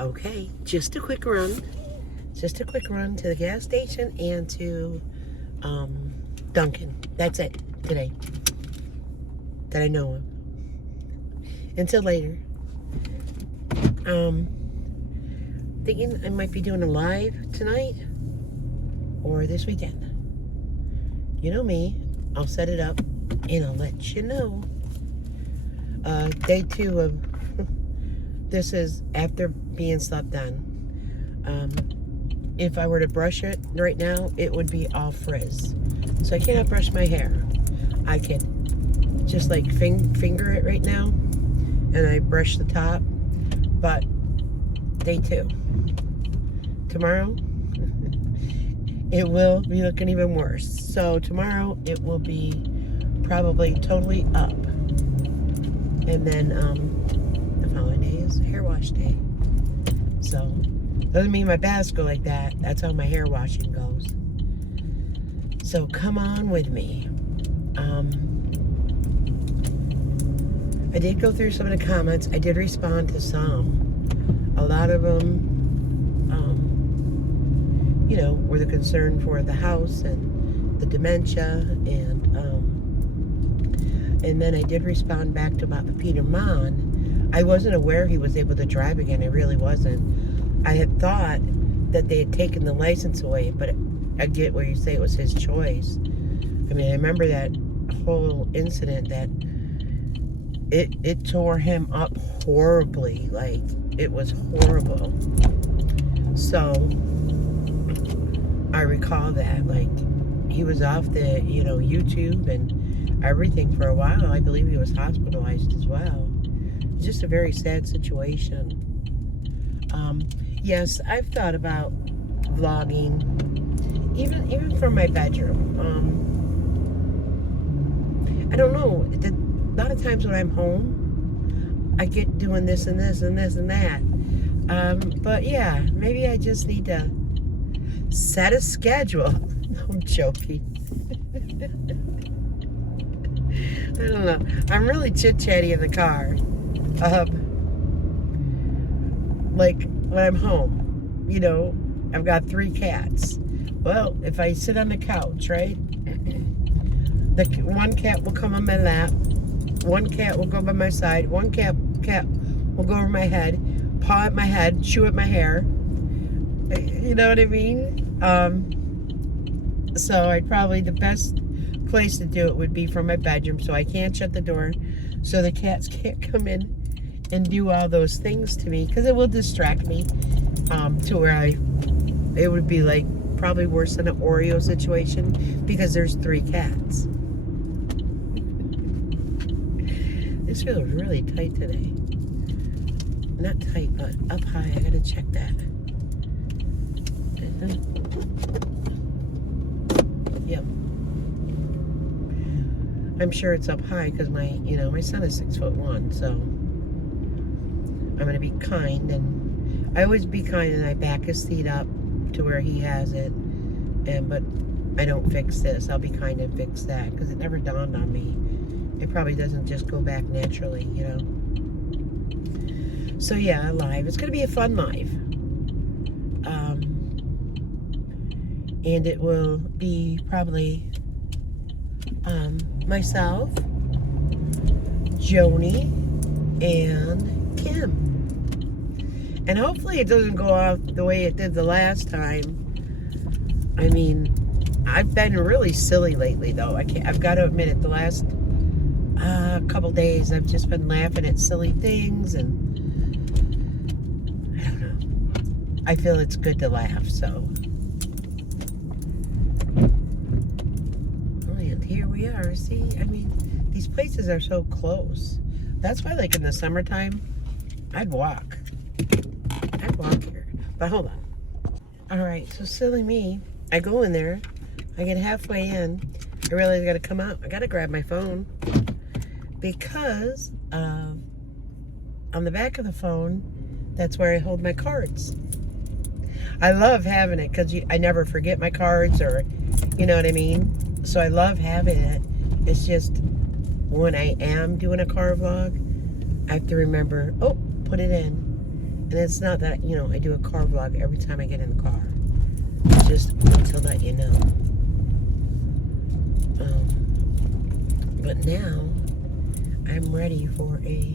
Okay, just a quick run. Just a quick run to the gas station and to Dunkin'. That's it today that I know of. Until later. Thinking I might be doing a live tonight or this weekend. You know me, I'll set it up and I'll let you know. Day 2 of this is after being slept on. If I were to brush it right now, it would be all frizz. So I cannot brush my hair. I can just like finger it right now, and I brush the top. But day 2, tomorrow, it will be looking even worse. So tomorrow it will be probably totally up, and then the following day is hair wash day. So doesn't mean my baths go like that. That's how my hair washing goes. So come on with me. I did go through some of the comments. I did respond to some. A lot of them, were the concern for the house and the dementia, and then I did respond back to about the Peter Mon. I wasn't aware he was able to drive again. I really wasn't. I had thought that they had taken the license away, but I get where you say it was his choice. I mean, I remember that whole incident that it tore him up horribly. Like, it was horrible. So I recall that, like, he was off the, YouTube and everything for a while. I believe he was hospitalized as well. Just a very sad situation. Yes, I've thought about vlogging, even from my bedroom. I don't know. A lot of times when I'm home, I get doing this and this and this and that. But yeah, maybe I just need to set a schedule. No, I'm joking. I don't know. I'm really chit-chatty in the car. Like when I'm home, I've got 3 cats. Well, if I sit on the couch, right? The one cat will come on my lap. One cat will go by my side. One cat will go over my head, paw at my head, chew at my hair. You know what I mean? So the best place to do it would be from my bedroom, so I can't shut the door, so the cats can't come in and do all those things to me, because it will distract me to where it would be like probably worse than an Oreo situation, because there's 3 cats. This feels really tight today. Not tight, but up high. I gotta check that. Yep. I'm sure it's up high because my son is 6'1", so I'm gonna be kind, and I always be kind, and I back his seat up to where he has it, but I don't fix this. I'll be kind and fix that, because it never dawned on me. It probably doesn't just go back naturally, So yeah, live. It's gonna be a fun live. And it will be probably myself, Joni, and Kim. And hopefully it doesn't go off the way it did the last time. I mean, I've been really silly lately, though. I've got to admit it. The last couple days, I've just been laughing at silly things, and I don't know. I feel it's good to laugh, so. And here we are. See, I mean, these places are so close. That's why, like, in the summertime, I'd walk here. But hold on. All right, so silly me. I go in there. I get halfway in. I realize I got to come out. I got to grab my phone, because on the back of the phone, that's where I hold my cards. I love having it because I never forget my cards, or, you know what I mean? So I love having it. It's just when I am doing a car vlog, I have to remember, put it in. And it's not that, you know, I do a car vlog every time I get in the car. Just to let you know. But now, I'm ready for a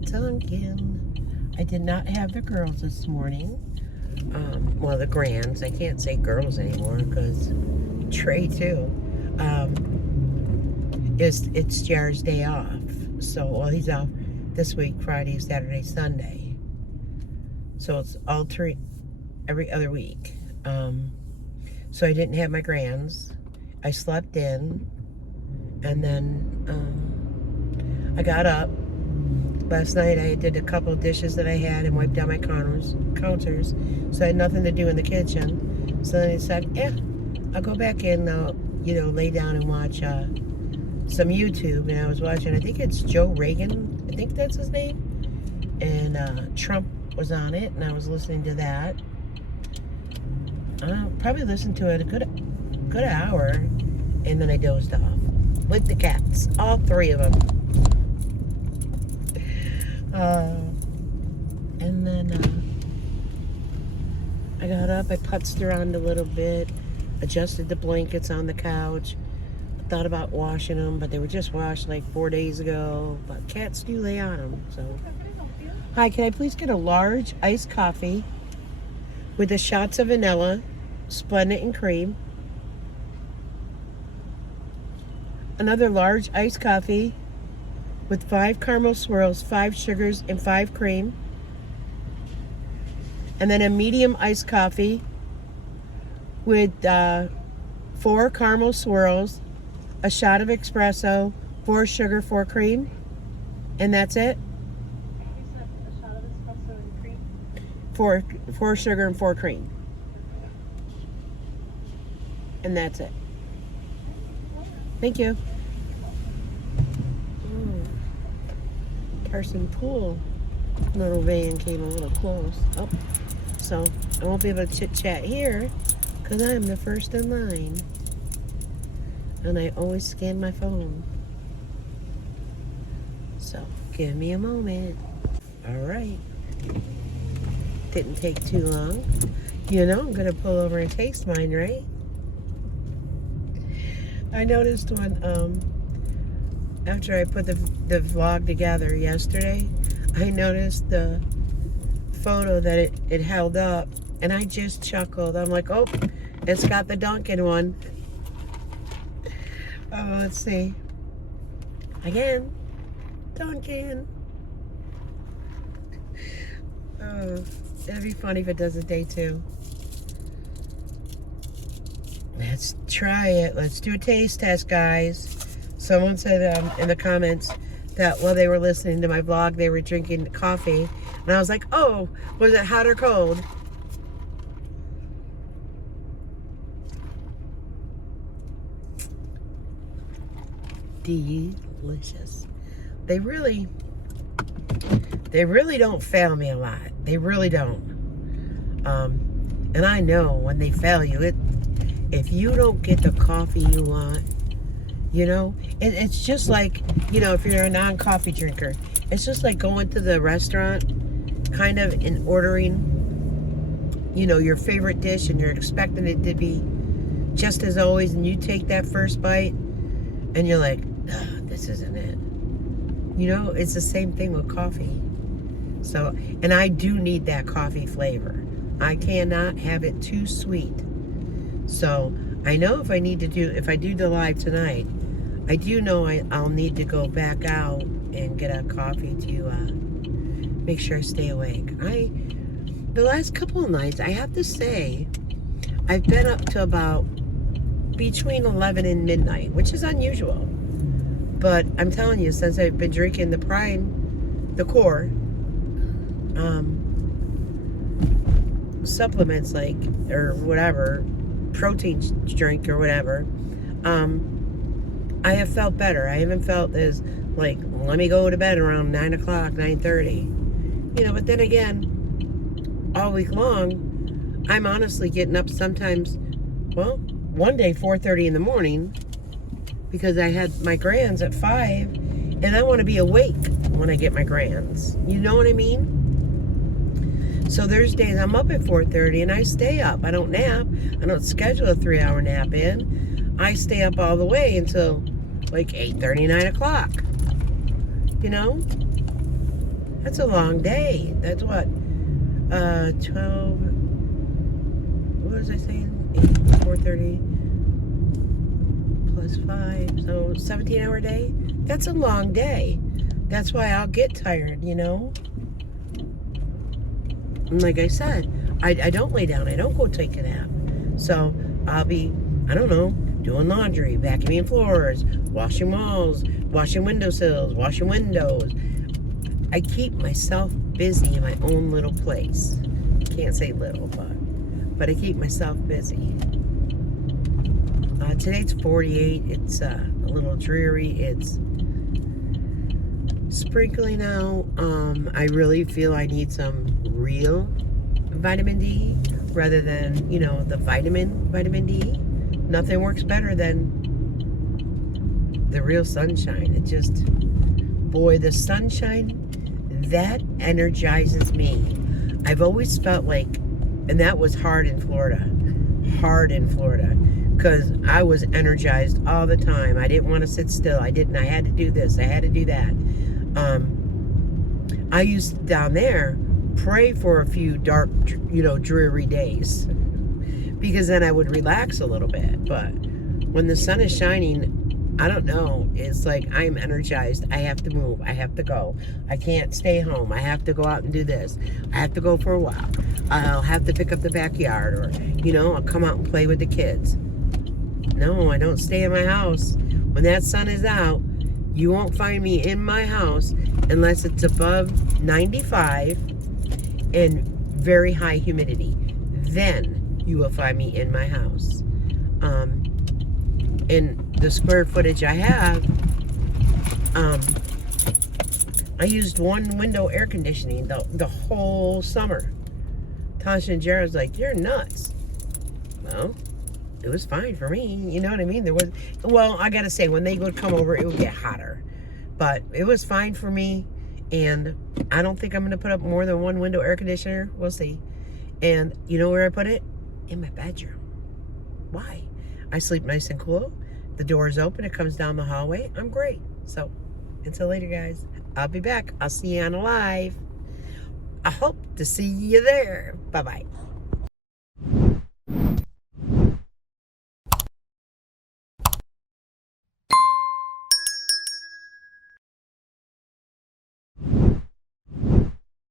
Dunkin'. I did not have the girls this morning. Well, the grands. I can't say girls anymore because Trey too. It's Jar's day off. So, well, he's off this week, Friday, Saturday, Sunday. So it's alternate every other week. So I didn't have my grands. I slept in, and then I got up. Last night I did a couple of dishes that I had and wiped down my counters. So I had nothing to do in the kitchen. So then I said, yeah, I'll go back in now, you know, lay down and watch some YouTube. And I was watching, I think it's Joe Reagan. I think that's his name. And Trump was on it, and I was listening to that. I probably listened to it a good hour, and then I dozed off with the cats, all three of them. And then I got up, I putzed around a little bit, adjusted the blankets on the couch. I thought about washing them, but they were just washed like 4 days ago. But cats do lay on them, so. Hi, can I please get a large iced coffee with the shots of vanilla, splendid and cream? Another large iced coffee with 5 caramel swirls, 5 sugars, and 5 cream. And then a medium iced coffee with 4 caramel swirls, a shot of espresso, 4 sugar, 4 cream. And that's it? A shot of espresso and cream. 4 sugar and 4 cream. And that's it. Thank you. Carson Pool little van came a little close. Oh, so I won't be able to chit chat here because I'm the first in line. And I always scan my phone. So give me a moment. All right. Didn't take too long. You know, I'm gonna pull over and taste mine, right? I noticed when after I put the vlog together yesterday, I noticed the photo that it held up, and I just chuckled. I'm like, oh, it's got the Dunkin' one. Oh, let's see. Again, Dunkin'. Oh, that'd be funny if it does a day too. Let's try it. Let's do a taste test, guys. Someone said in the comments that while they were listening to my vlog, they were drinking coffee. And I was like, oh, was it hot or cold? Delicious. They really don't fail me a lot. They really don't. And I know when they fail you, if you don't get the coffee you want, you know, it's just like, you know, if you're a non-coffee drinker, it's just like going to the restaurant kind of and ordering, you know, your favorite dish, and you're expecting it to be just as always, and you take that first bite and you're like, this isn't it. You know, it's the same thing with coffee. So, and I do need that coffee flavor. I cannot have it too sweet. So I know if I do the live tonight, I do know I'll need to go back out and get a coffee to make sure I stay awake. The last couple of nights, I have to say, I've been up to about between 11 and midnight, which is unusual. But I'm telling you, since I've been drinking the core supplements, like, or whatever, protein drink or whatever, I have felt better. I haven't felt as like, let me go to bed around 9 o'clock, 9:30. You know, but then again, all week long, I'm honestly getting up sometimes, well, one day 4:30 in the morning, because I had my grands at 5, and I want to be awake when I get my grands. You know what I mean? So there's days I'm up at 4:30 and I stay up. I don't nap. I don't schedule a 3-hour nap in. I stay up all the way until like 8:30, 9 o'clock. You know? That's a long day. That's what? 12, what was I saying? 4:30 plus 5, so 17-hour day. That's a long day. That's why I'll get tired, you know? And like I said, I don't lay down. I don't go take a nap. So I'll be, I don't know, doing laundry, vacuuming floors, washing walls, washing windowsills, washing windows. I keep myself busy in my own little place. Can't say little, but I keep myself busy. Today it's 48. It's a little dreary. It's sprinkling out. I really feel I need some real vitamin D rather than, you know, the vitamin D. Nothing works better than the real sunshine. It just, boy, the sunshine, that energizes me. I've always felt like, and that was hard in Florida, because I was energized all the time. I didn't want to sit still. I had to do this. I had to do that. I used to, down there, pray for a few dark, you know, dreary days, because then I would relax a little bit. But when the sun is shining, I don't know, it's like I'm energized. I have to move. I have to go. I can't stay home. I have to go out and do this. I have to go for a walk. I'll have to pick up the backyard, or, you know, I'll come out and play with the kids. No, I don't stay in my house. When that sun is out, you won't find me in my house unless it's above 95 and very high humidity. Then you will find me in my house. And the square footage I have, I used one window air conditioning the whole summer. Tasha and Jared's like, you're nuts. Well, it was fine for me. You know what I mean? There was, well, I gotta say, when they would come over, it would get hotter. But it was fine for me. And I don't think I'm gonna put up more than one window air conditioner. We'll see. And you know where I put it? In my bedroom. Why? I sleep nice and cool. The door is open. It comes down the hallway. I'm great. So until later, guys. I'll be back. I'll see you on a live. I hope to see you there. Bye-bye.